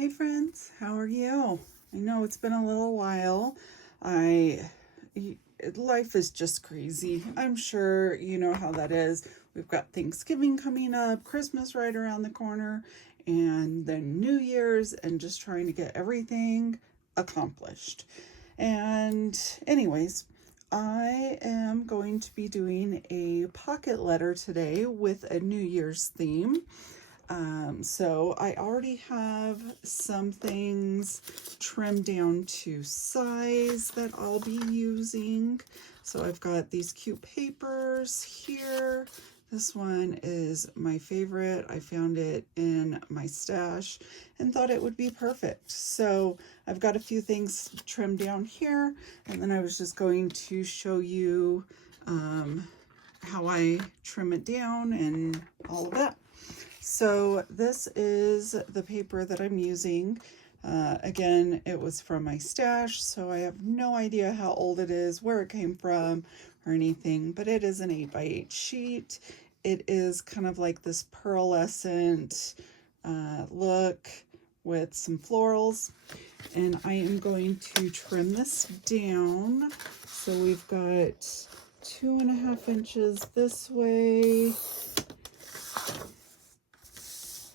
Hey friends, how are you? I know it's been a little while. Life is just crazy. I'm sure you know how that is. We've got Thanksgiving coming up, Christmas right around the corner, and then New Year's, and just trying to get everything accomplished. And anyways, I am going to be doing a pocket letter today with a New Year's theme. So I already have some things trimmed down to size that I'll be using. So I've got these cute papers here. This one is my favorite. I found it in my stash and thought it would be perfect. So I've got a few things trimmed down here, and then I was just going to show you how I trim it down and all of that. So this is the paper that I'm using. Again, it was from my stash, so I have no idea how old it is, where it came from, or anything, but it is an 8x8 sheet. It is kind of like this pearlescent look with some florals, and I am going to trim this down. So we've got 2.5 inches this way.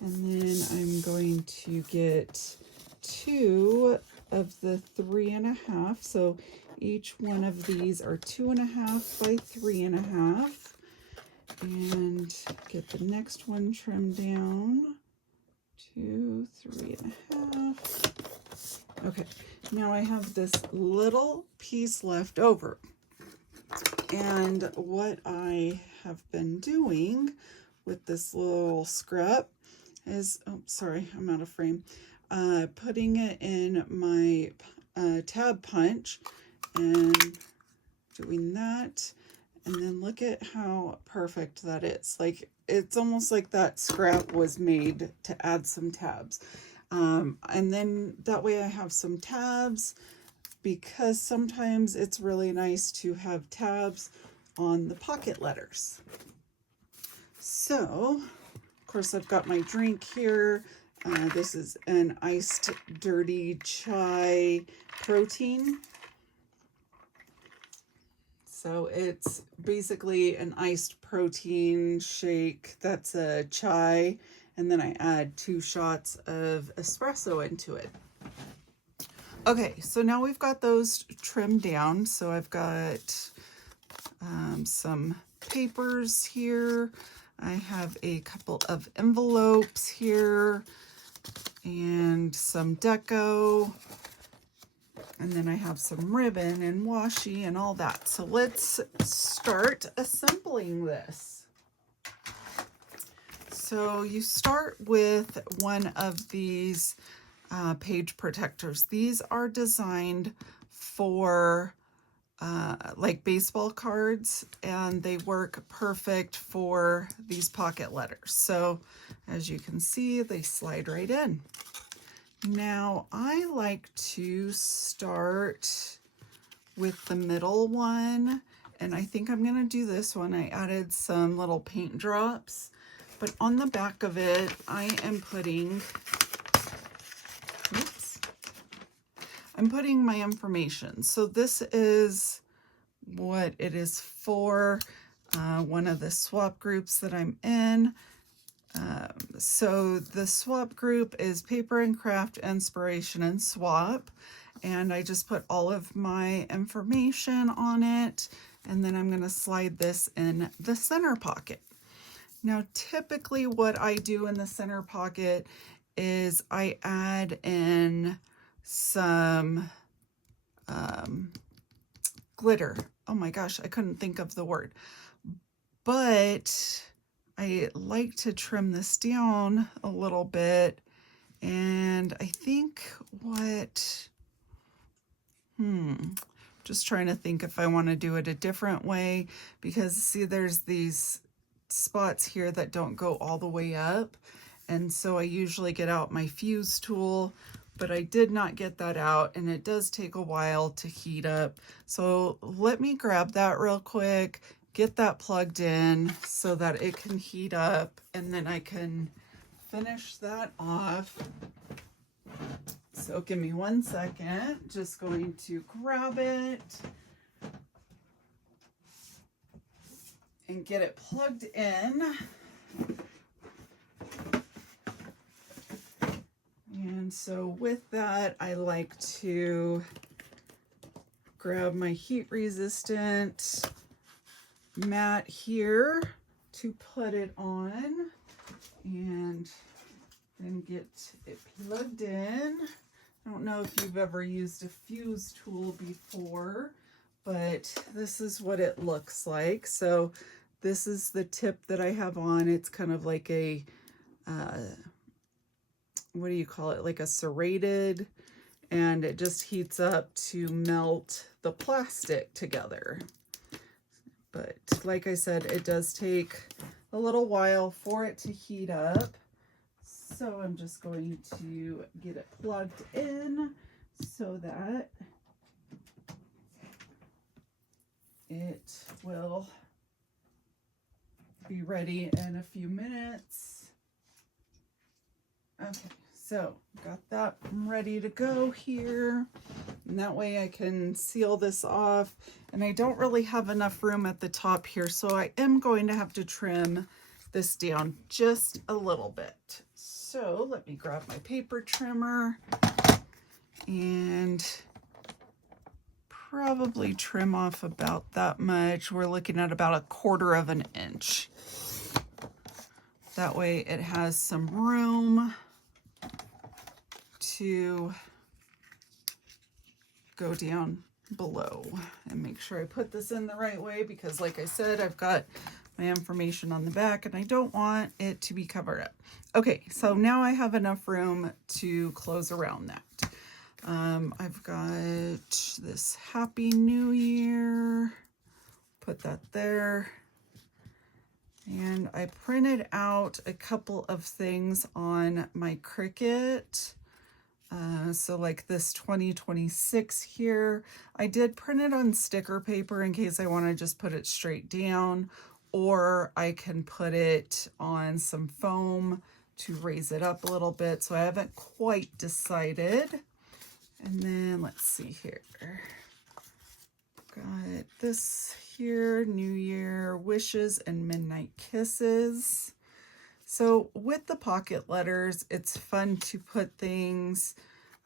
And then I'm going to get 2 of the 3.5. So each one of these are 2.5 by 3.5. And get the next one trimmed down. 2, 3.5. Okay, now I have this little piece left over. And what I have been doing with this little scrap is, oh, sorry, I'm out of frame, putting it in my tab punch and doing that. And then look at how perfect that is. Like, it's almost like that scrap was made to add some tabs. And then that way I have some tabs, because sometimes it's really nice to have tabs on the pocket letters. So, of course, I've got my drink here. This is an iced dirty chai protein. So it's basically an iced protein shake that's a chai, and then I add 2 shots of espresso into it. Okay, so now we've got those trimmed down. So I've got some papers here. I have a couple of envelopes here and some deco, and then I have some ribbon and washi and all that. So let's start assembling this. So you start with one of these page protectors. These are designed for like baseball cards, and they work perfect for these pocket letters. So as you can see, they slide right in. Now I like to start with the middle one, and I think I'm going to do this one. I added some little paint drops, but on the back of it I am putting, I'm putting my information. So this is what it is for, one of the swap groups that I'm in. So the swap group is Paper and Craft, Inspiration, and Swap. And I just put all of my information on it. And then I'm going to slide this in the center pocket. Now, typically what I do in the center pocket is I add in some glitter. Oh my gosh, I couldn't think of the word. But I like to trim this down a little bit. And I think just trying to think if I want to do it a different way, because see, there's these spots here that don't go all the way up. And so I usually get out my fuse tool, but I did not get that out, and it does take a while to heat up. So let me grab that real quick, get that plugged in so that it can heat up, and then I can finish that off. So give me 1 second. Just going to grab it and get it plugged in. And so with that, I like to grab my heat resistant mat here to put it on and then get it plugged in. I don't know if you've ever used a fuse tool before, but this is what it looks like. So this is the tip that I have on. It's kind of like a, what do you call it? Like a serrated, and it just heats up to melt the plastic together. But like I said, it does take a little while for it to heat up. So I'm just going to get it plugged in so that it will be ready in a few minutes. Okay, so got that ready to go here. And that way I can seal this off. And I don't really have enough room at the top here, so I am going to have to trim this down just a little bit. So let me grab my paper trimmer and probably trim off about that much. We're looking at about 1/4 of an inch. That way it has some room to go down below. And make sure I put this in the right way, because like I said, I've got my information on the back and I don't want it to be covered up. Okay, so now I have enough room to close around that. I've got this Happy New Year, put that there. And I printed out a couple of things on my Cricut. So like this 2026 here, I did print it on sticker paper in case I want to just put it straight down, or I can put it on some foam to raise it up a little bit. So I haven't quite decided. And then let's see here. Got this here, New Year Wishes and Midnight Kisses. So with the pocket letters, it's fun to put things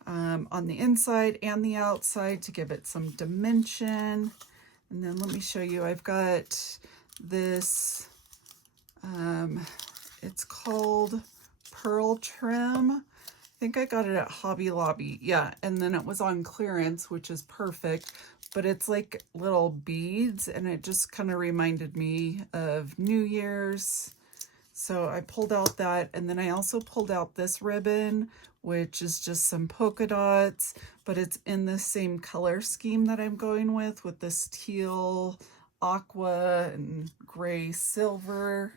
on the inside and the outside to give it some dimension. And then let me show you, I've got this, it's called Pearl Trim. I think I got it at Hobby Lobby. Yeah, and then it was on clearance, which is perfect. But it's like little beads, and it just kind of reminded me of New Year's. So I pulled out that, and then I also pulled out this ribbon, which is just some polka dots, but it's in the same color scheme that I'm going with this teal, aqua, and gray silver.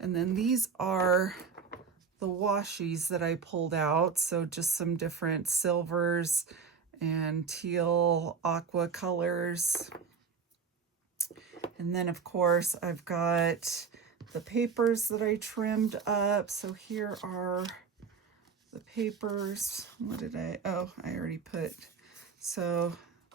And then these are the washies that I pulled out. So just some different silvers and teal, aqua colors. And then of course I've got the papers that I trimmed up. So here are the papers. What did I already put. So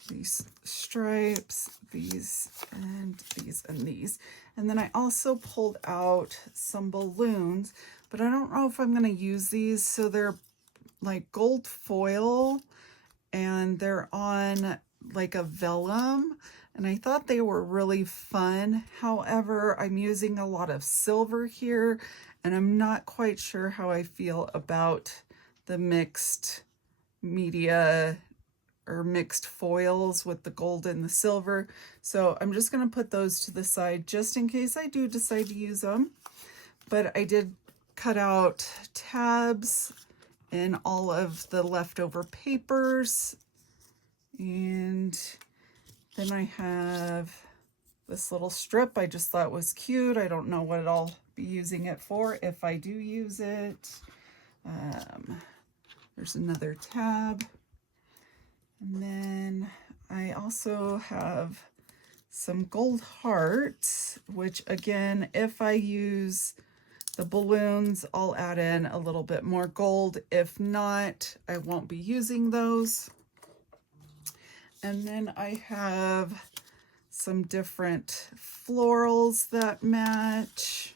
these stripes, these and these and these. And then I also pulled out some balloons, but I don't know if I'm going to use these. So they're like gold foil and they're on like a vellum. And I thought they were really fun. However, I'm using a lot of silver here, and I'm not quite sure how I feel about the mixed media or mixed foils with the gold and the silver. So I'm just going to put those to the side just in case I do decide to use them. But I did cut out tabs in all of the leftover papers. And then I have this little strip I just thought was cute. I don't know what I'll be using it for if I do use it. There's another tab. And then I also have some gold hearts, which again, if I use the balloons, I'll add in a little bit more gold. If not, I won't be using those. And then I have some different florals that match,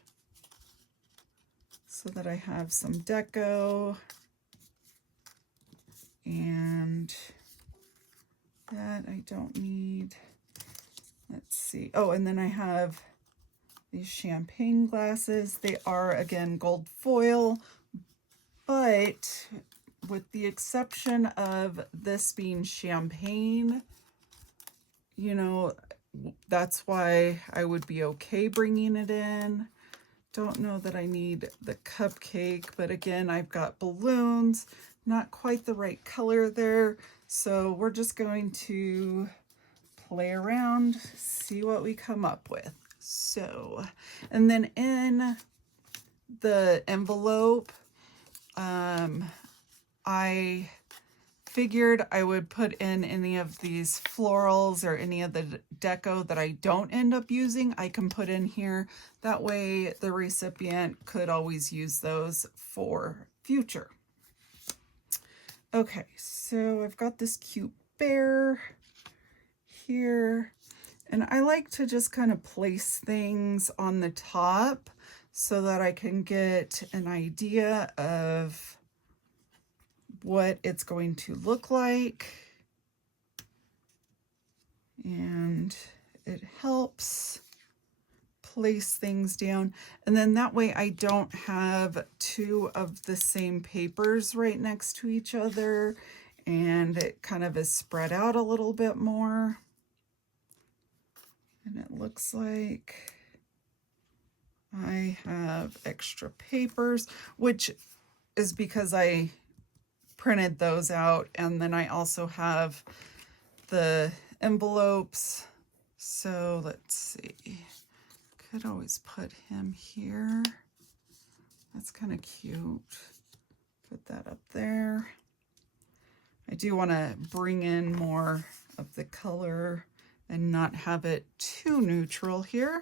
so that I have some deco. And that I don't need. Let's see. Oh, and then I have these champagne glasses. They are, again, gold foil, but with the exception of this being champagne, you know, that's why I would be okay bringing it in. Don't know that I need the cupcake, but again, I've got balloons, not quite the right color there. So we're just going to play around, see what we come up with. So, and then in the envelope, I figured I would put in any of these florals or any of the deco that I don't end up using. I can put in here. That way the recipient could always use those for future. Okay, so I've got this cute bear here, and I like to just kind of place things on the top so that I can get an idea of what it's going to look like, and it helps place things down. And then that way I don't have two of the same papers right next to each other, and it kind of is spread out a little bit more. And it looks like I have extra papers, which is because I printed those out, and then I also have the envelopes. So let's see, could always put him here. That's kind of cute. Put that up there. I do want to bring in more of the color and not have it too neutral here.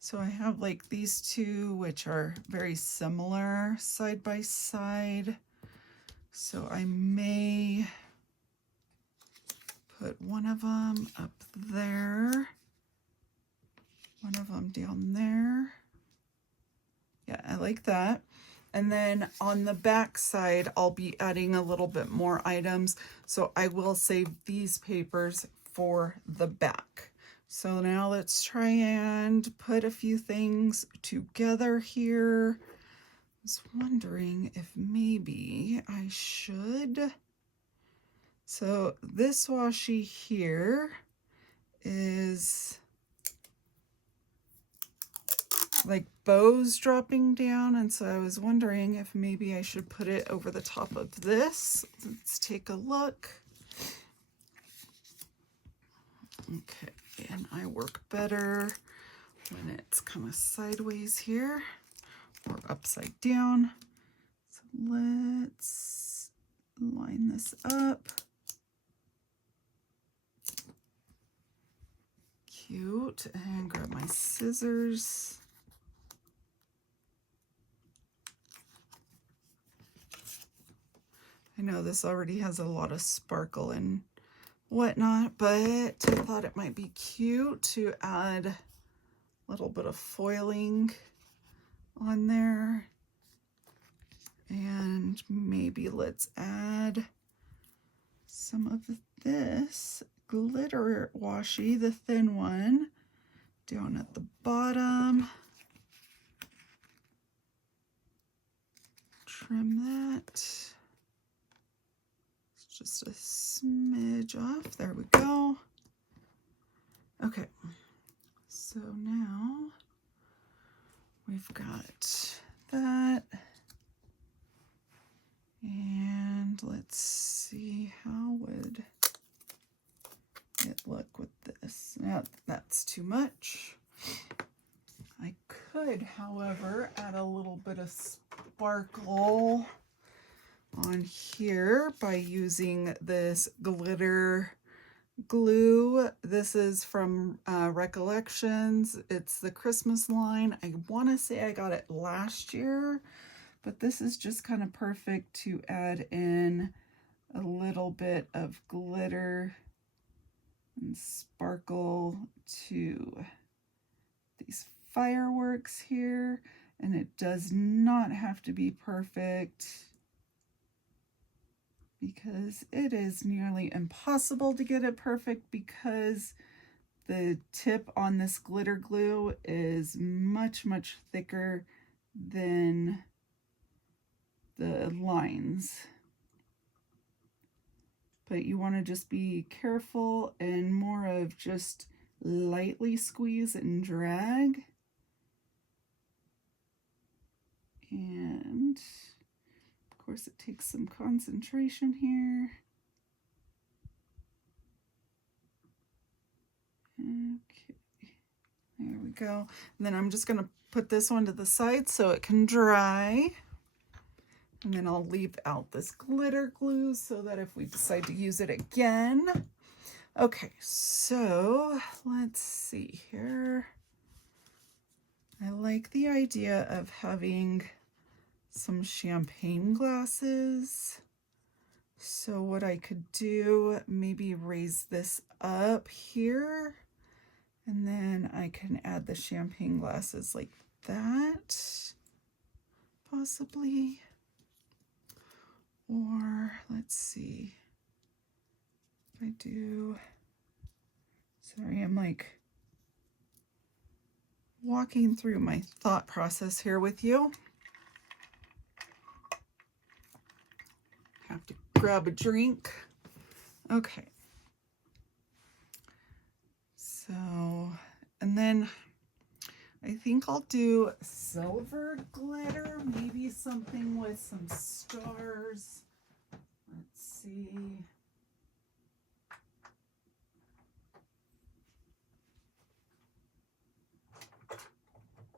So I have like these two, which are very similar side by side. So I may put one of them up there, one of them down there. Yeah, I like that. And then on the back side, I'll be adding a little bit more items. So I will save these papers for the back. So now let's try and put a few things together here. I was wondering if maybe I should. So this washi here is like bows dropping down, and so I was wondering if maybe I should put it over the top of this. Let's take a look. Okay, and I work better when it's kind of sideways here or upside down. So let's line this up. Cute, and grab my scissors. I know this already has a lot of sparkle and whatnot, but I thought it might be cute to add a little bit of foiling on there. And maybe let's add some of this glitter washi, the thin one, down at the bottom. Trim that. Just a smidge off. There we go. Okay, so now we've got that. And let's see, how would it look with this? Now, that's too much. I could, however, add a little bit of sparkle on here by using this glitter glue. This is from Recollections. It's the Christmas line. I want to say I got it last year, but this is just kind of perfect to add in a little bit of glitter and sparkle to these fireworks here. And it does not have to be perfect, because it is nearly impossible to get it perfect, because the tip on this glitter glue is much, much thicker than the lines. But you want to just be careful and more of just lightly squeeze and drag. And of course it takes some concentration here. Okay, there we go. And then I'm just going to put this one to the side so it can dry. And then I'll leave out this glitter glue so that if we decide to use it again. Okay, so let's see here. I like the idea of having some champagne glasses. So what I could do, maybe raise this up here, and then I can add the champagne glasses like that, possibly. Or let's see, if I do, sorry, I'm like walking through my thought process here with you. Have to grab a drink. Okay. So, and then I think I'll do silver glitter, maybe something with some stars. Let's see.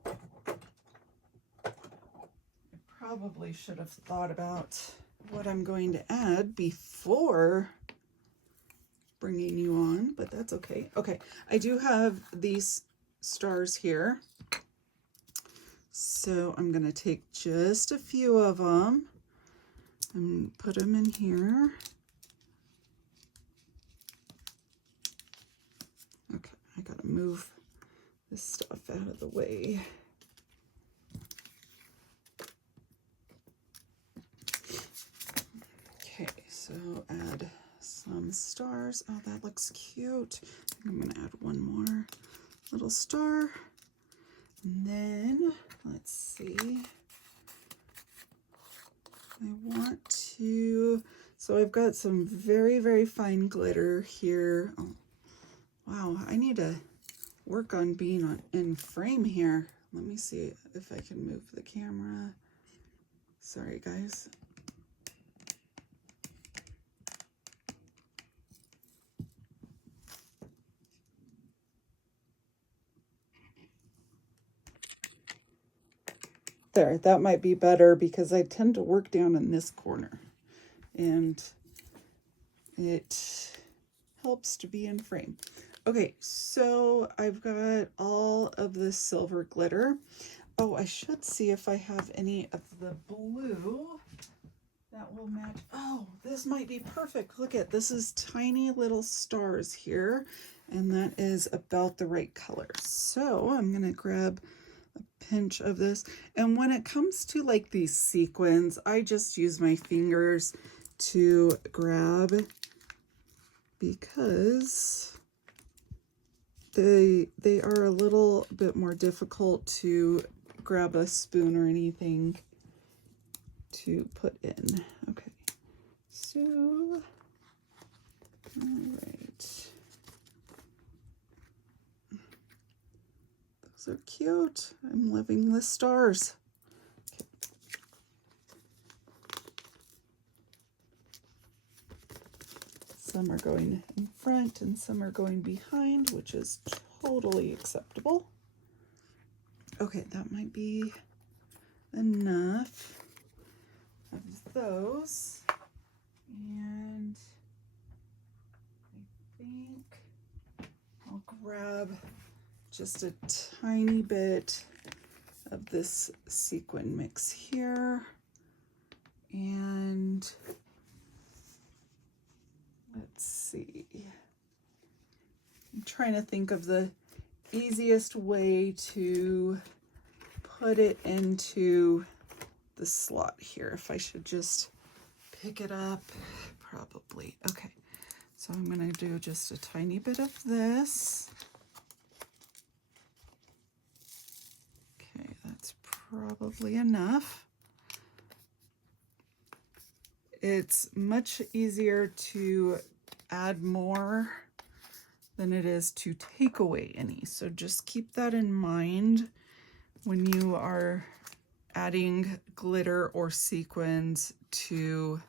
I probably should have thought about what I'm going to add before bringing you on, but that's okay. Okay, I do have these stars here, so I'm going to take just a few of them and put them in here. Okay, I gotta move this stuff out of the way. Okay, so add some stars. Oh, that looks cute. I'm gonna add one more little star. And then, let's see. I want to, so I've got some very, very fine glitter here. Oh, wow, I need to work on being in frame here. Let me see if I can move the camera. Sorry, guys. There, that might be better because I tend to work down in this corner and it helps to be in frame. Okay, so I've got all of this silver glitter. Oh, I should see if I have any of the blue that will match. Oh, this might be perfect. Look at this, is tiny little stars here, and that is about the right color. So I'm gonna grab a pinch of this, and when it comes to like these sequins, I just use my fingers to grab because they are a little bit more difficult to grab a spoon or anything to put in. Okay, so all right, those are cute. I'm loving the stars. Okay. Some are going in front and some are going behind, which is totally acceptable. Okay, that might be enough of those. And I think grab just a tiny bit of this sequin mix here, and let's see. I'm trying to think of the easiest way to put it into the slot here. If I should just pick it up, probably. Okay, so I'm going to do just a tiny bit of this. Okay, that's probably enough. It's much easier to add more than it is to take away any. So just keep that in mind when you are adding glitter or sequins to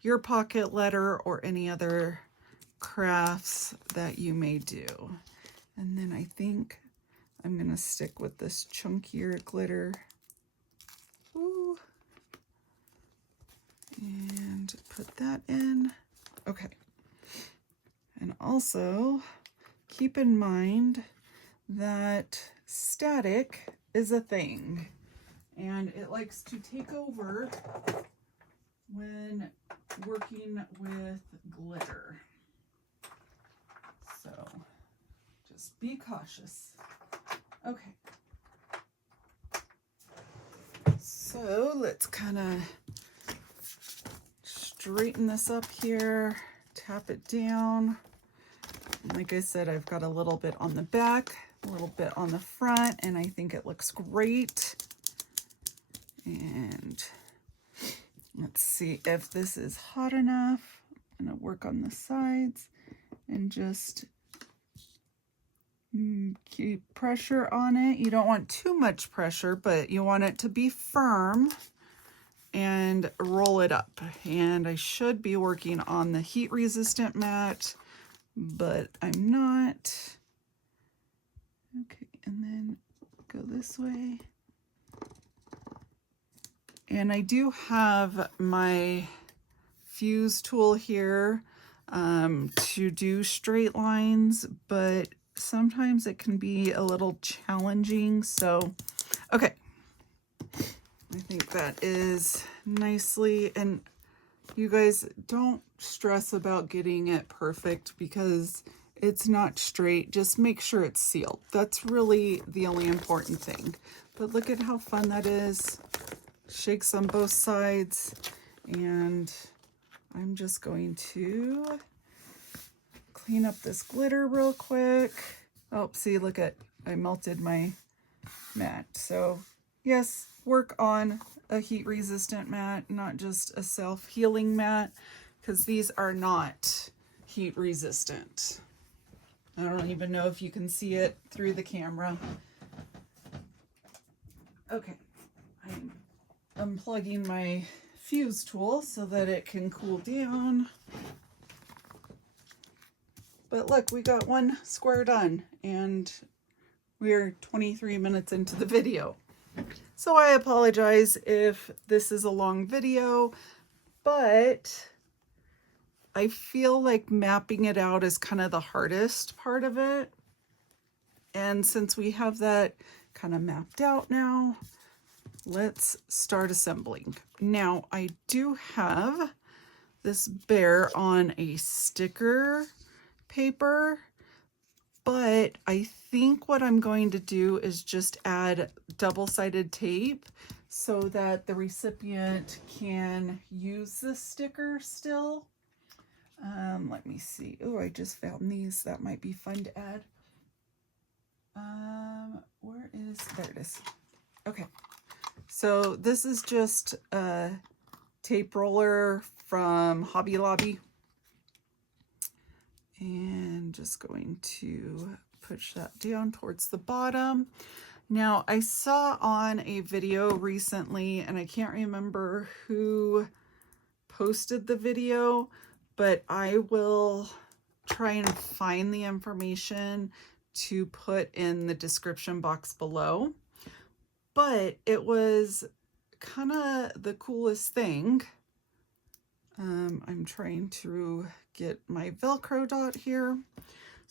your pocket letter or any other crafts that you may do. And then I think I'm gonna stick with this chunkier glitter. Ooh. And put that in. Okay. And also keep in mind that static is a thing, and it likes to take over when working with glitter. So just be cautious. Okay. So let's kind of straighten this up here, tap it down. Like I said, I've got a little bit on the back, a little bit on the front, and I think it looks great. And let's see if this is hot enough. I'm gonna work on the sides and just keep pressure on it. You don't want too much pressure, but you want it to be firm, and roll it up. And I should be working on the heat resistant mat, but I'm not. Okay, and then go this way. And I do have my fuse tool here to do straight lines, but sometimes it can be a little challenging. So, okay. I think that is nicely, and you guys don't stress about getting it perfect because it's not straight. Just make sure it's sealed. That's really the only important thing. But look at how fun that is. Shakes on both sides, and I'm just going to clean up this glitter real quick. Oh, see, look at, I melted my mat. So yes, work on a heat resistant mat, not just a self-healing mat, because these are not heat resistant. I don't even know if you can see it through the camera. Okay, I'm unplugging my fuse tool so that it can cool down. But look, we got one square done, and we're 23 minutes into the video. So I apologize if this is a long video, but I feel like mapping it out is kind of the hardest part of it. And since we have that kind of mapped out now, let's start assembling. Now, I do have this bear on a sticker paper, but I think what I'm going to do is just add double-sided tape so that the recipient can use the sticker still. Let me see. Oh, I just found these. That might be fun to add. There it is. Okay. So this is just a tape roller from Hobby Lobby. And just going to push that down towards the bottom. Now, I saw on a video recently, and I can't remember who posted the video, but I will try and find the information to put in the description box below. But it was kind of the coolest thing. I'm trying to get my Velcro dot here.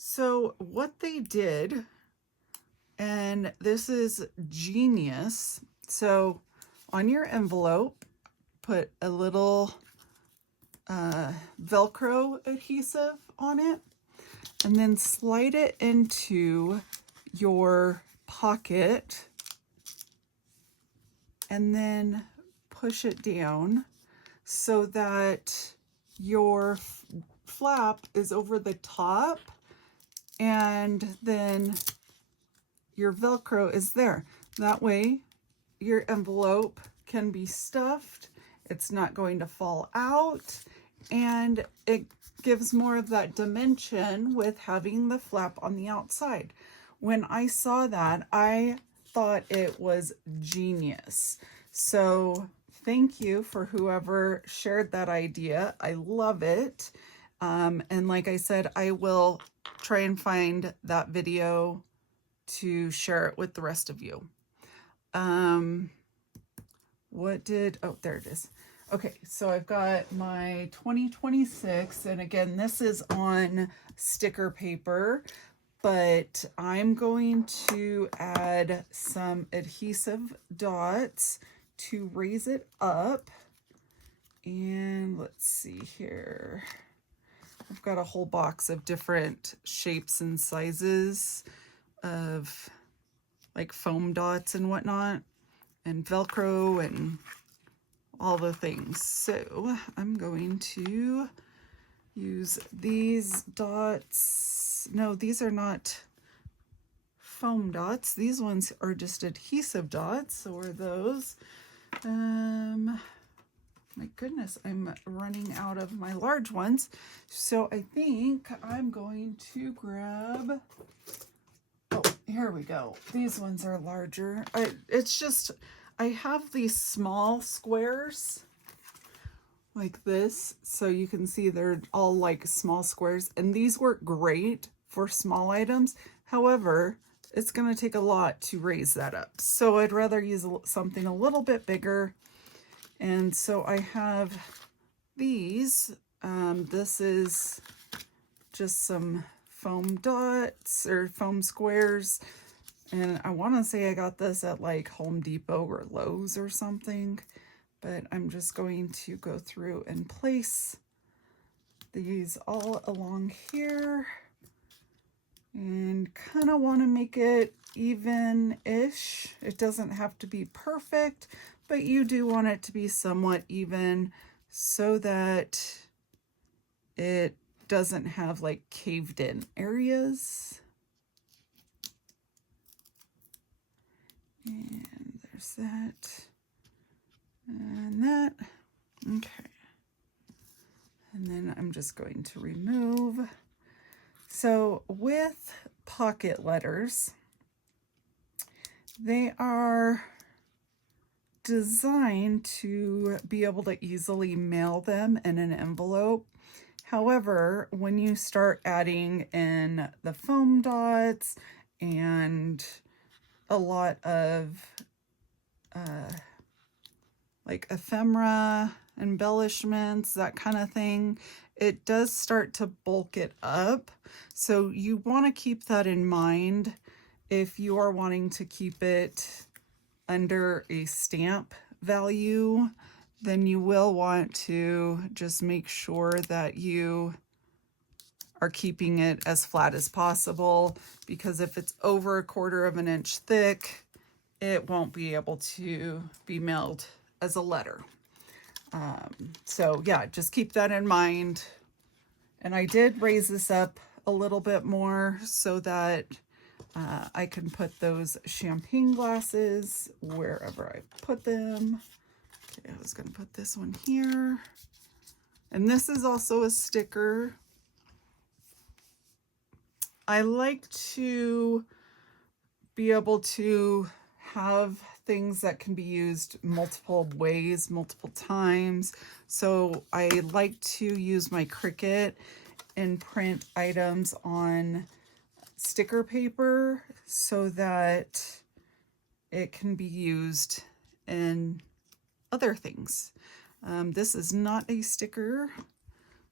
So what they did, and this is genius. So on your envelope, put a little Velcro adhesive on it, and then slide it into your pocket, and then push it down so that your flap is over the top, and then your Velcro is there. That way your envelope can be stuffed, it's not going to fall out, and it gives more of that dimension with having the flap on the outside. When I saw that, I thought it was genius. So thank you for whoever shared that idea. I love it. And like I said, I will try and find that video to share it with the rest of you. Oh, there it is. Okay, so I've got my 2026, and again, this is on sticker paper, but I'm going to add some adhesive dots to raise it up. And let's see here. I've got a whole box of different shapes and sizes of like foam dots and whatnot, and Velcro and all the things. So I'm going to use these dots. No, these are not foam dots. These ones are just adhesive dots. So are those. My goodness, I'm running out of my large ones. So I think I'm going to grab, oh, here we go. These ones are larger. I have these small squares like this. So you can see they're all like small squares, and these work great for small items. However, it's going to take a lot to raise that up. So I'd rather use something a little bit bigger. And so I have these. This is just some foam dots or foam squares. And I want to say I got this at like Home Depot or Lowe's or something. But I'm just going to go through and place these all along here. And kind of want to make it even-ish. It doesn't have to be perfect, but you do want it to be somewhat even so that it doesn't have like caved in areas. And there's that and that. Okay. And then I'm just going to remove. So with pocket letters, they are designed to be able to easily mail them in an envelope. However, when you start adding in the foam dots and a lot of like ephemera, embellishments, that kind of thing, it does start to bulk it up. So you want to keep that in mind if you are wanting to keep it under a stamp value. Then you will want to just make sure that you are keeping it as flat as possible, because if it's over 1/4 of an inch thick, it won't be able to be mailed as a letter. So yeah, just keep that in mind. And I did raise this up a little bit more so that I can put those champagne glasses wherever I put them. Okay, I was going to put this one here. And this is also a sticker. I like to be able to have things that can be used multiple ways, multiple times. So I like to use my Cricut and print items on sticker paper so that it can be used in other things. This is not a sticker.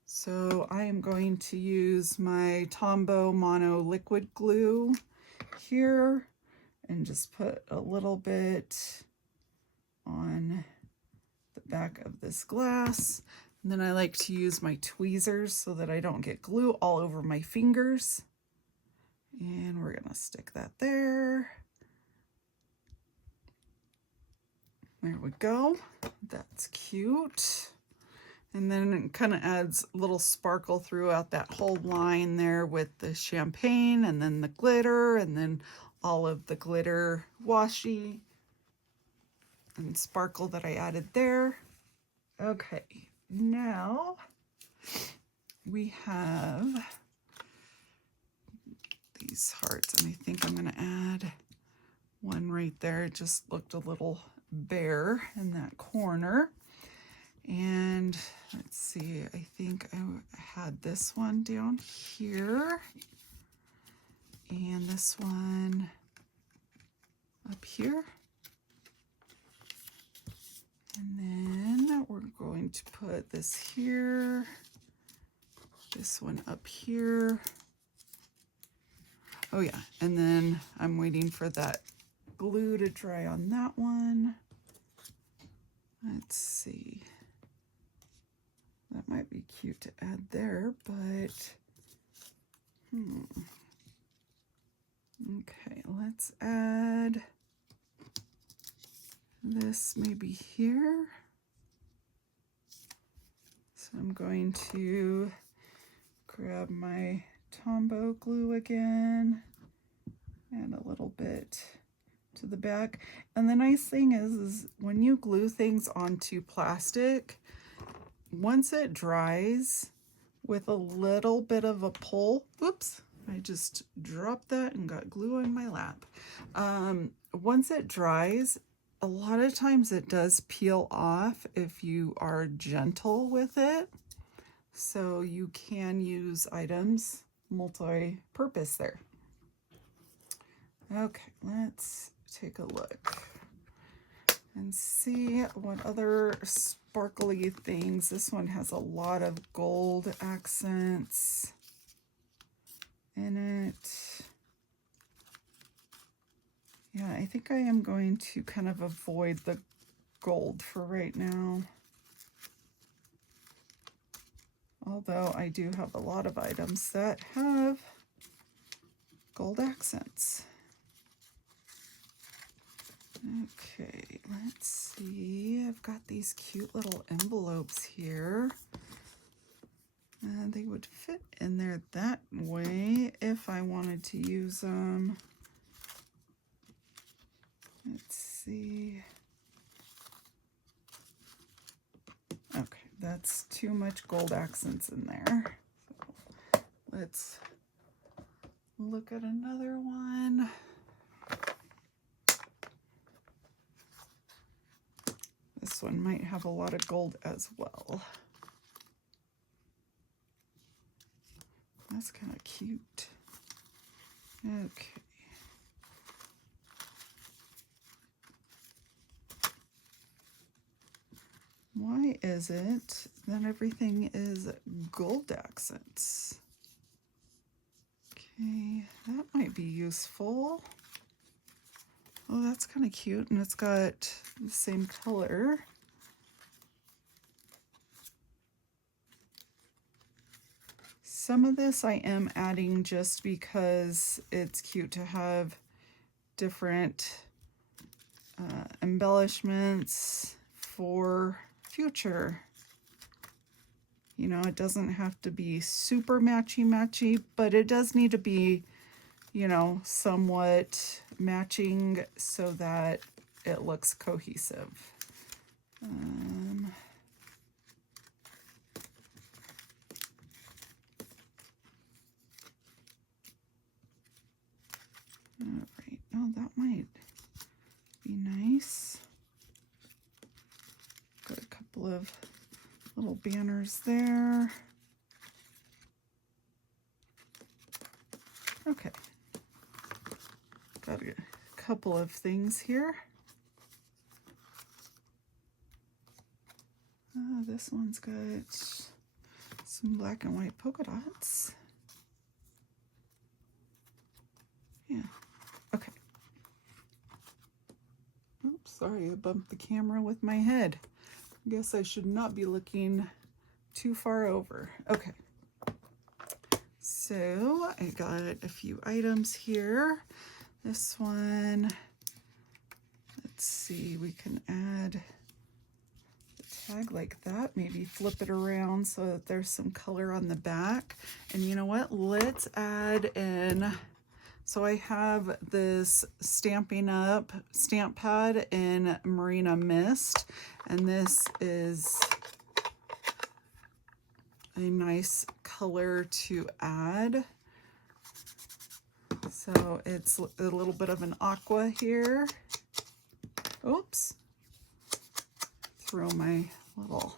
So I am going to use my Tombow Mono liquid glue here and just put a little bit on the back of this glass. And then I like to use my tweezers so that I don't get glue all over my fingers. And we're gonna stick that there. There we go. That's cute. And then it kind of adds a little sparkle throughout that whole line there with the champagne and then the glitter and then all of the glitter washi and sparkle that I added there. Okay, now we have these hearts, and I think I'm going to add one right there. It just looked a little bare in that corner. And let's see, I think I had this one down here and this one up here. And then we're going to put this here, this one up here. Oh yeah, and then I'm waiting for that glue to dry on that one. Let's see. That might be cute to add there, but okay, let's add this maybe here. So I'm going to grab my Tombow glue again, add a little bit to the back. And the nice thing is when you glue things onto plastic, once it dries with a little bit of a pull, oops, I just dropped that and got glue on my lap. Once it dries, a lot of times it does peel off if you are gentle with it. So you can use items multi-purpose there. Okay, let's take a look and see what other sparkly things. This one has a lot of gold accents in it. Yeah, I think I am going to kind of avoid the gold for right now. Although I do have a lot of items that have gold accents. Okay, let's see. I've got these cute little envelopes here. They would fit in there that way if I wanted to use them. Let's see. Okay, that's too much gold accents in there. So let's look at another one. This one might have a lot of gold as well. That's kind of cute. Okay. Why is it that everything is gold accents? Okay, that might be useful. Oh, that's kind of cute, and it's got the same color. Some of this I am adding just because it's cute to have different embellishments for future. You know, it doesn't have to be super matchy-matchy, but it does need to be, you know, somewhat matching so that it looks cohesive. All right, oh, that might be nice. Got a couple of little banners there. Okay, got a couple of things here. This one's got some black and white polka dots. Yeah, okay. Oops, sorry, I bumped the camera with my head. I guess I should not be looking too far over. Okay. So I got a few items here. This one, let's see, we can add a tag like that, maybe flip it around so that there's some color on the back. And you know what? Let's add in, so I have this Stampin' Up! Stamp pad in Marina Mist, and this is a nice color to add. So it's a little bit of an aqua here. Oops. Throw my little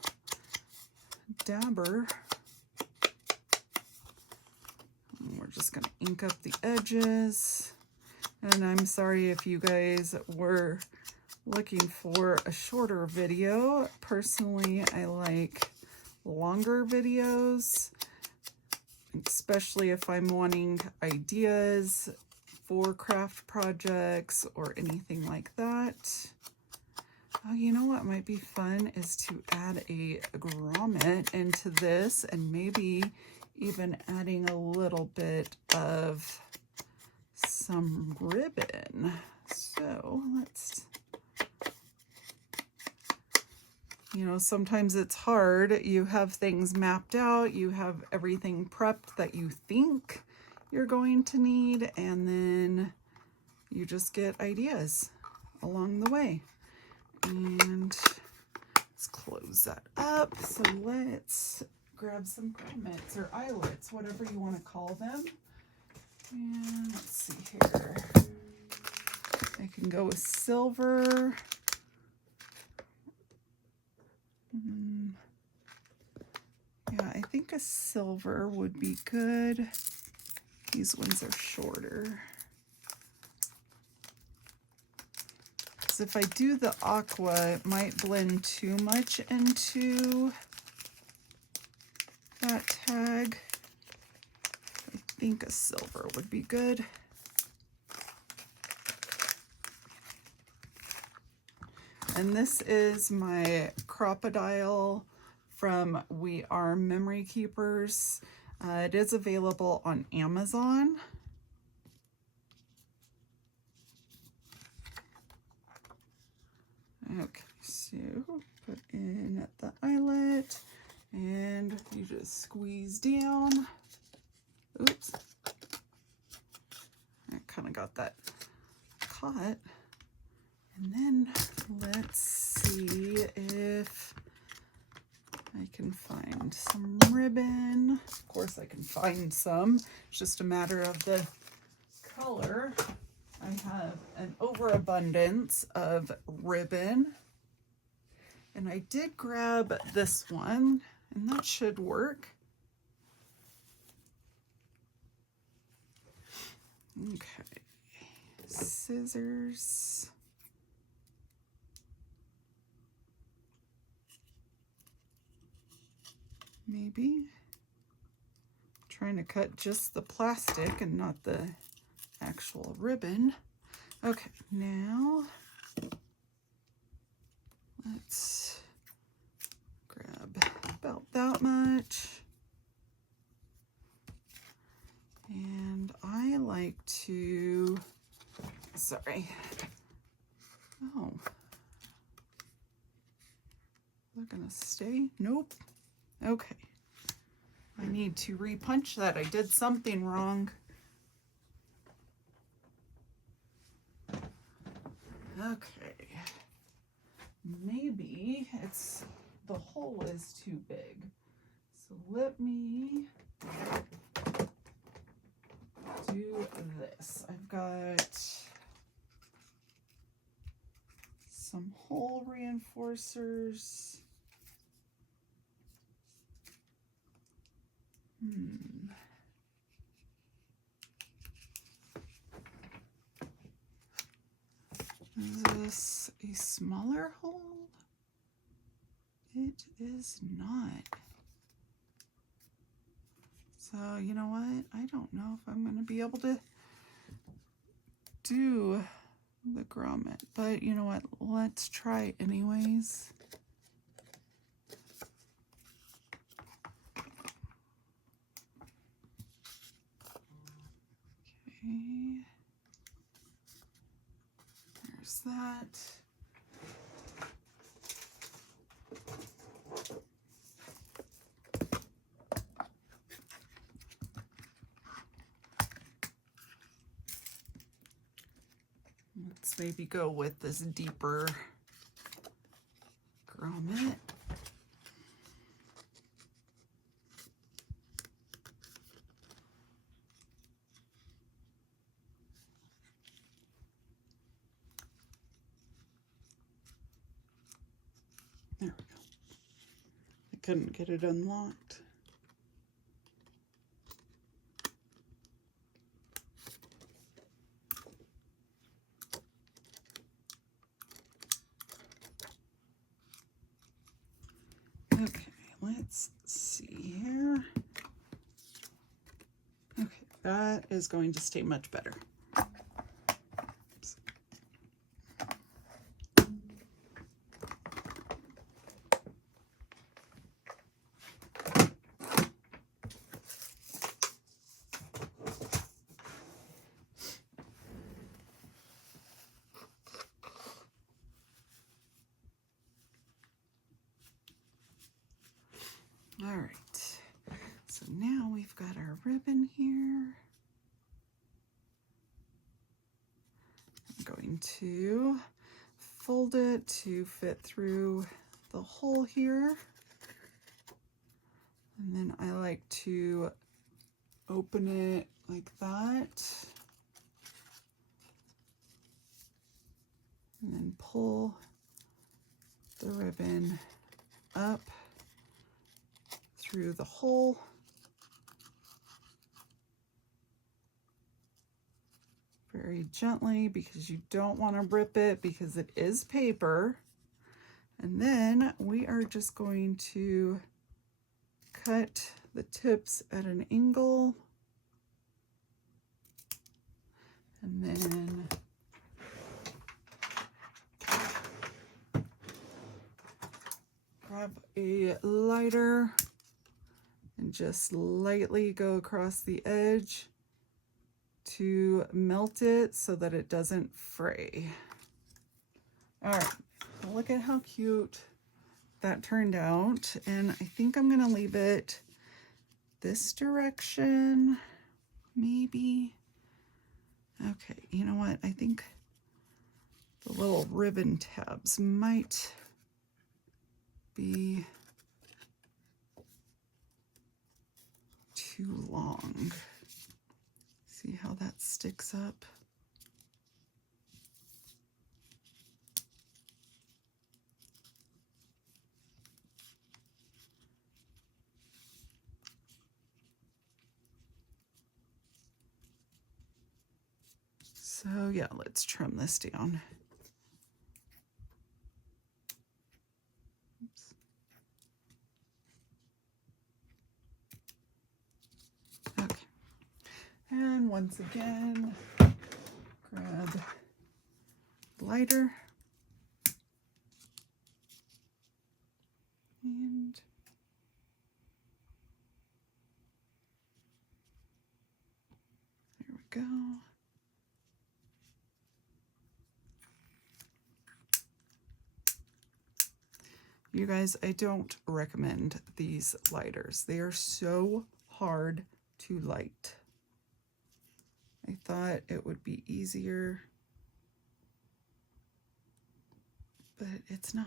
dabber. And we're just going to ink up the edges. And I'm sorry if you guys were looking for a shorter video. Personally, I like longer videos, especially if I'm wanting ideas for craft projects or anything like that. Oh, you know what might be fun is to add a grommet into this, and maybe even adding a little bit of some ribbon. So let's, you know, sometimes it's hard. You have things mapped out, you have everything prepped that you think you're going to need, and then you just get ideas along the way. And let's close that up. So let's grab some grommets or eyelets, whatever you want to call them. And let's see here. I can go with silver. Yeah, I think a silver would be good. These ones are shorter. Because if I do the aqua, it might blend too much into that tag. I think a silver would be good. And this is my crocodile from We Are Memory Keepers. It is available on Amazon. Okay, so put in at the eyelet, and you just squeeze down. Oops. I kind of got that caught. And then let's see if I can find some ribbon. Of course I can find some. It's just a matter of the color. I have an overabundance of ribbon. And I did grab this one, and that should work. Okay. Scissors. Maybe. Trying to cut just the plastic and not the actual ribbon. Okay, now let's grab about that much. And I like to, sorry. Oh. They're gonna stay? Nope. Okay. I need to repunch that. I did something wrong. Okay. Maybe it's, the hole is too big. So let me do this. I've got some hole reinforcers. Is this a smaller hole? It is not. So you know what? I don't know if I'm going to be able to do the grommet, but you know what? Let's try anyways. Okay. There's that. Let's maybe go with this deeper grommet. There we go. I couldn't get it unlocked. Okay, let's see here. Okay, that is going to stay much better. Oops. All right, so now we've got our ribbon here. I'm going to fold it to fit through the hole here. And then I like to open it like that. And then pull the ribbon up through the hole. Very gently, because you don't want to rip it because it is paper. And then we are just going to cut the tips at an angle. And then grab a lighter and just lightly go across the edge to melt it so that it doesn't fray. All right, look at how cute that turned out. And I think I'm gonna leave it this direction, maybe. Okay, you know what? I think the little ribbon tabs might be too long. See how that sticks up? So yeah, let's trim this down. Oops. Okay. And once again, grab lighter and there we go. You guys, I don't recommend these lighters. They are so hard to light. I thought it would be easier, but it's not.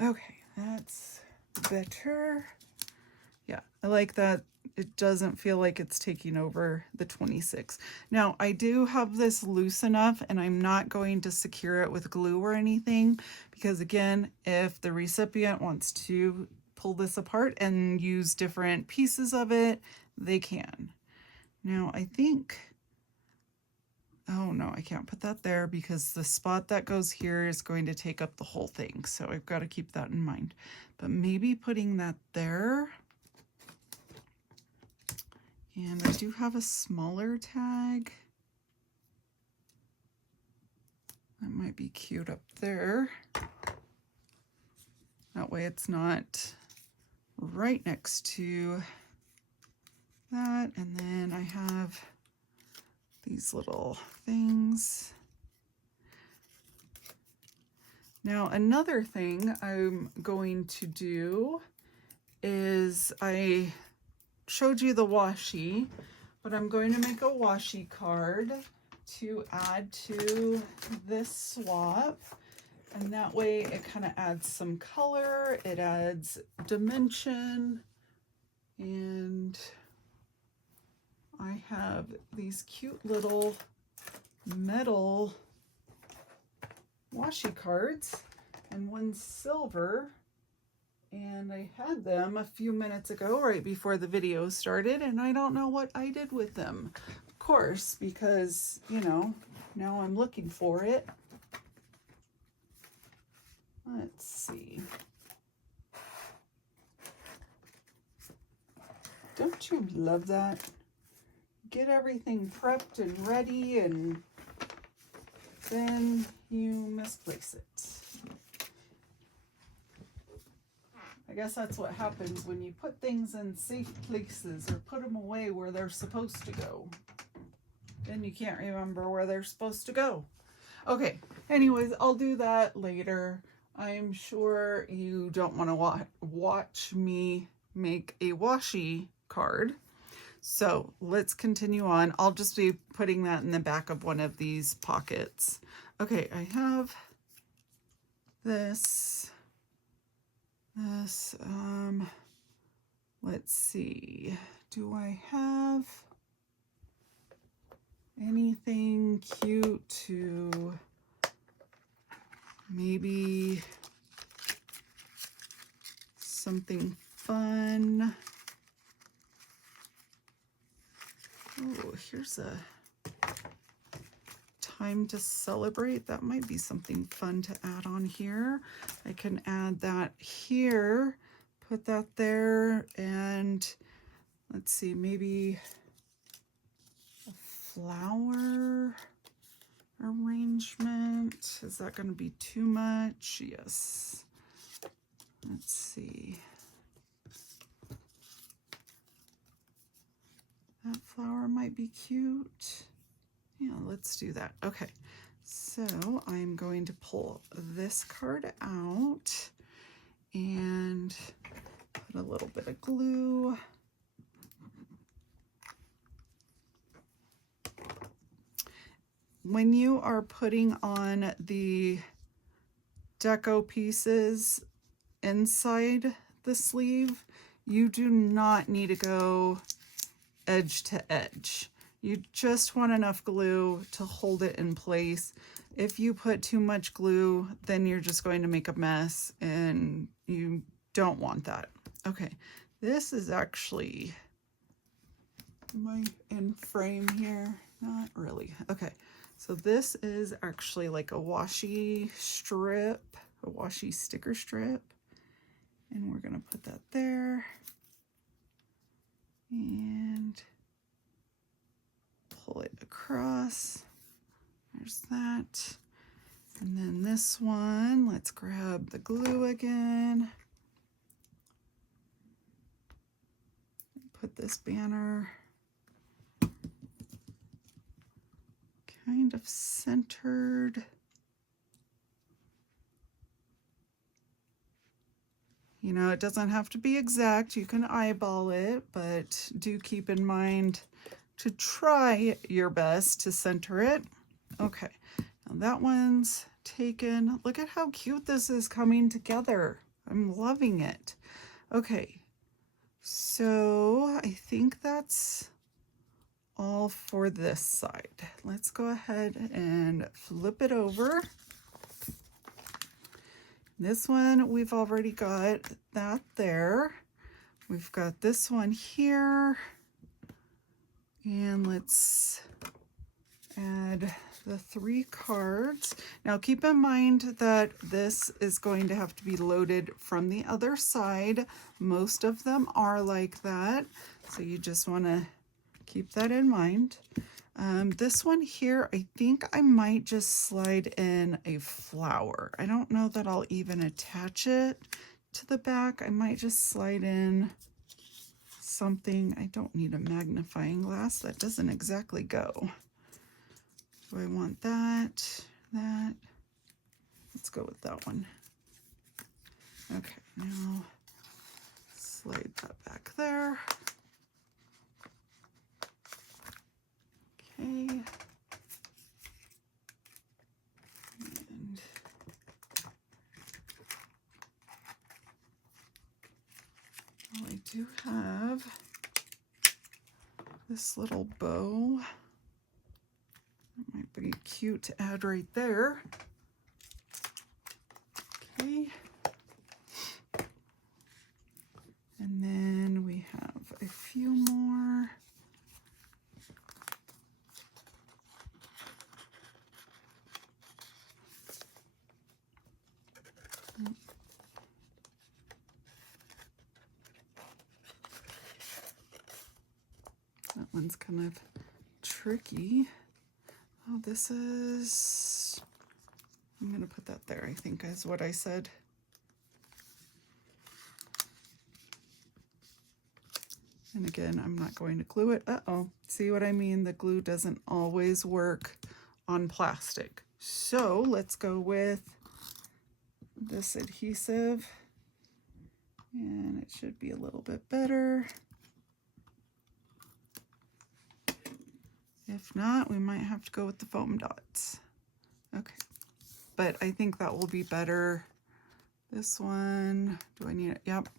Okay, that's better. Yeah, I like that. It doesn't feel like it's taking over the 26. Now, I do have this loose enough, and I'm not going to secure it with glue or anything, because again, if the recipient wants to pull this apart and use different pieces of it, they can. Now, I think, oh no, I can't put that there because the spot that goes here is going to take up the whole thing. So I've got to keep that in mind. But maybe putting that there And I do have a smaller tag. That might be cute up there. That way it's not right next to that. And then I have these little things. Now another thing I'm going to do is I showed you the washi, but I'm going to make a washi card to add to this swap. And that way it kind of adds some color, it adds dimension, and I have these cute little metal washi cards, and one's silver, and I had them a few minutes ago right before the video started, and I don't know what I did with them. Of course, because, you know, now I'm looking for it. Let's see. Don't you love that? Get everything prepped and ready, and then you misplace it. I guess that's what happens when you put things in safe places or put them away where they're supposed to go. Then you can't remember where they're supposed to go. Okay, anyways, I'll do that later. I'm sure you don't want to watch me make a washi card. So let's continue on. I'll just be putting that in the back of one of these pockets. Okay, I have this, let's see, do I have anything cute to maybe something fun? Oh, here's a time to celebrate. That might be something fun to add on here. I can add that here, put that there, and let's see, maybe a flower arrangement. Is that going to be too much? Yes. Let's see. That flower might be cute. Yeah, let's do that. Okay, so I'm going to pull this card out and put a little bit of glue. When you are putting on the deco pieces inside the sleeve, you do not need to go edge to edge. You just want enough glue to hold it in place. If you put too much glue, then you're just going to make a mess, and you don't want that. Okay, this is actually, am I in frame here? Not really. Okay, so this is actually like a washi strip, a washi sticker strip, and we're gonna put that there. And pull it across. There's that. And then this one, let's grab the glue again. Put this banner kind of centered. You know, it doesn't have to be exact. You can eyeball it, but do keep in mind to try your best to center it. Okay, now that one's taken. Look at how cute this is coming together. I'm loving it. Okay, so I think that's all for this side. Let's go ahead and flip it over. This one, we've already got that there. We've got this one here. And let's add the 3 cards. Now keep in mind that this is going to have to be loaded from the other side. Most of them are like that. So you just want to keep that in mind. This one here, I think I might just slide in a flower. I don't know that I'll even attach it to the back. I might just slide in something. I don't need a magnifying glass. That doesn't exactly go. Do I want that? That? Let's go with that one. Okay, now slide that back there. Okay. And I do have this little bow. That might be cute to add right there. Okay. And then we have a few more. That one's kind of tricky. Oh, this is, I'm going to put that there, I think is what I said. And again, I'm not going to glue it. Uh-oh, see what I mean? The glue doesn't always work on plastic. So let's go with this adhesive. And it should be a little bit better. If not, we might have to go with the foam dots. Okay, but I think that will be better. This one, do I need it? Yep.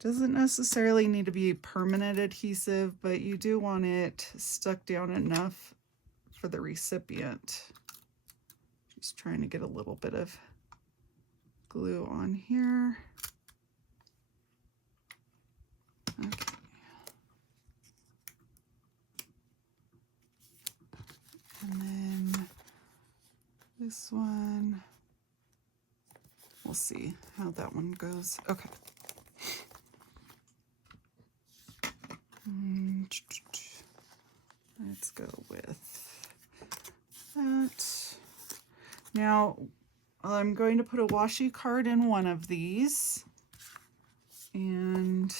Doesn't necessarily need to be permanent adhesive, but you do want it stuck down enough for the recipient. Just trying to get a little bit of glue on here. Okay. And then this one, we'll see how that one goes. Okay. Let's go with that. Now, I'm going to put a washi card in one of these. And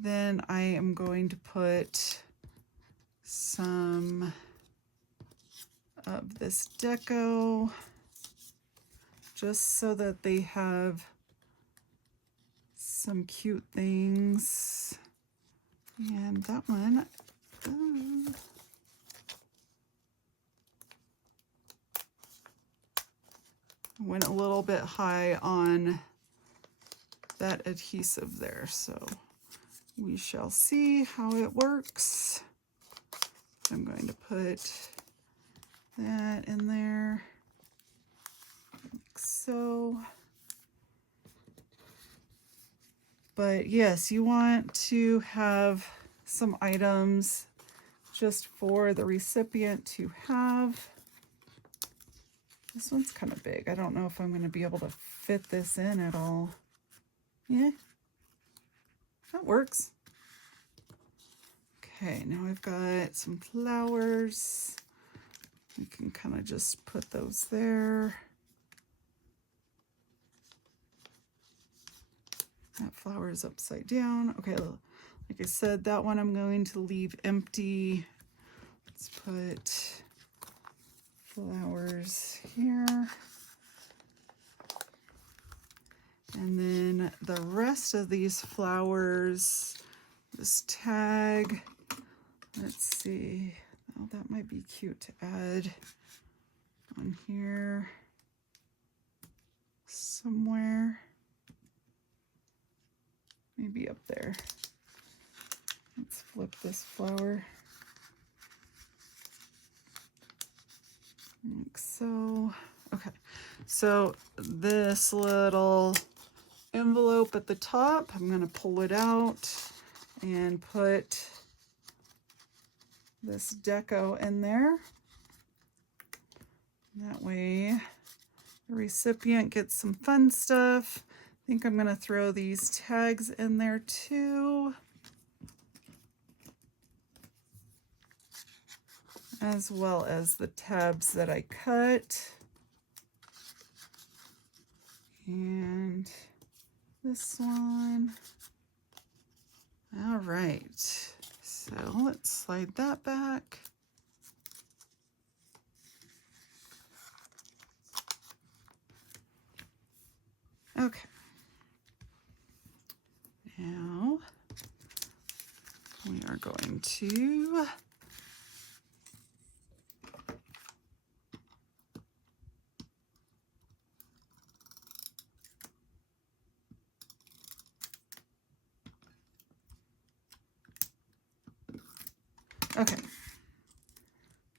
then I am going to put some of this deco just so that they have some cute things. And that one, went a little bit high on that adhesive there, so we shall see how it works. I'm going to put that in there, like so. But yes, you want to have some items just for the recipient to have. This one's kind of big. I don't know if I'm going to be able to fit this in at all. Yeah, that works. Okay, now I've got some flowers. We can kind of just put those there. That flower is upside down. Okay, like I said, that one I'm going to leave empty. Let's put flowers here. And then the rest of these flowers, this tag, let's see. Oh, that might be cute to add on here somewhere. Maybe up there. Let's flip this flower. Like so. Okay, so this little envelope at the top, I'm going to pull it out and put this deco in there. That way the recipient gets some fun stuff. think I'm going to throw these tags in there too, as well as the tabs that I cut. And this one. All right, so let's slide that back. Okay. Now we are going to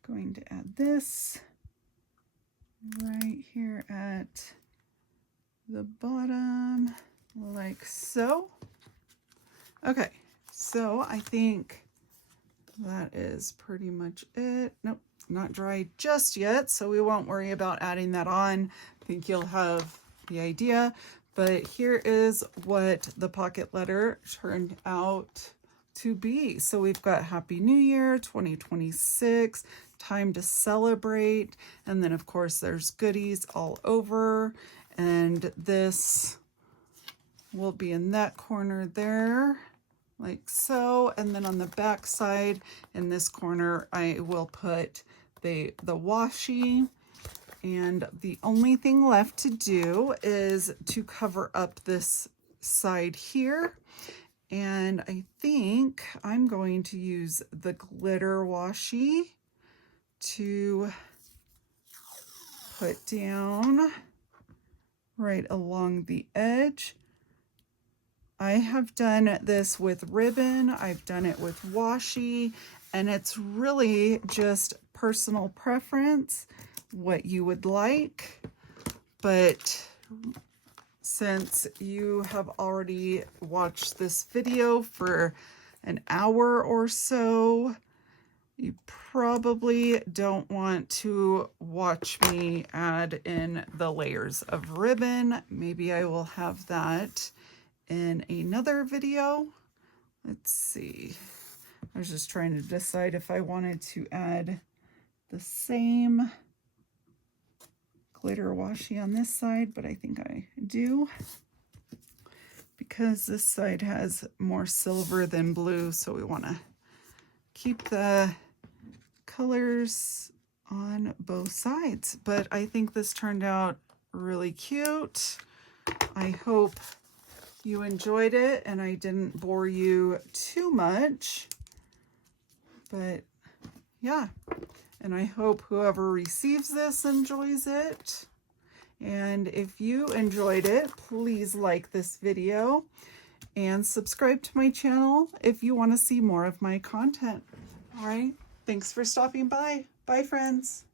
going to add this right here at the bottom, like so. Okay, so I think that is pretty much it. Nope, not dry just yet, so we won't worry about adding that on. I think you'll have the idea, but here is what the pocket letter turned out to be. So we've got Happy New Year 2026, time to celebrate, and then of course there's goodies all over, and this will be in that corner there, like so. And then on the back side in this corner I will put the washi, and the only thing left to do is to cover up this side here. And I think I'm going to use the glitter washi to put down right along the edge. I have done this with ribbon, I've done it with washi, and it's really just personal preference what you would like. But since you have already watched this video for an hour or so, you probably don't want to watch me add in the layers of ribbon. Maybe I will have that in another video. Let's see. I was just trying to decide if I wanted to add the same glitter washi on this side, but I think I do, because this side has more silver than blue, so we want to keep the colors on both sides. But I think this turned out really cute. I hope you enjoyed it and I didn't bore you too much, but yeah. And I hope whoever receives this enjoys it. And if you enjoyed it, please like this video and subscribe to my channel if you want to see more of my content. All right, thanks for stopping by. Bye, friends.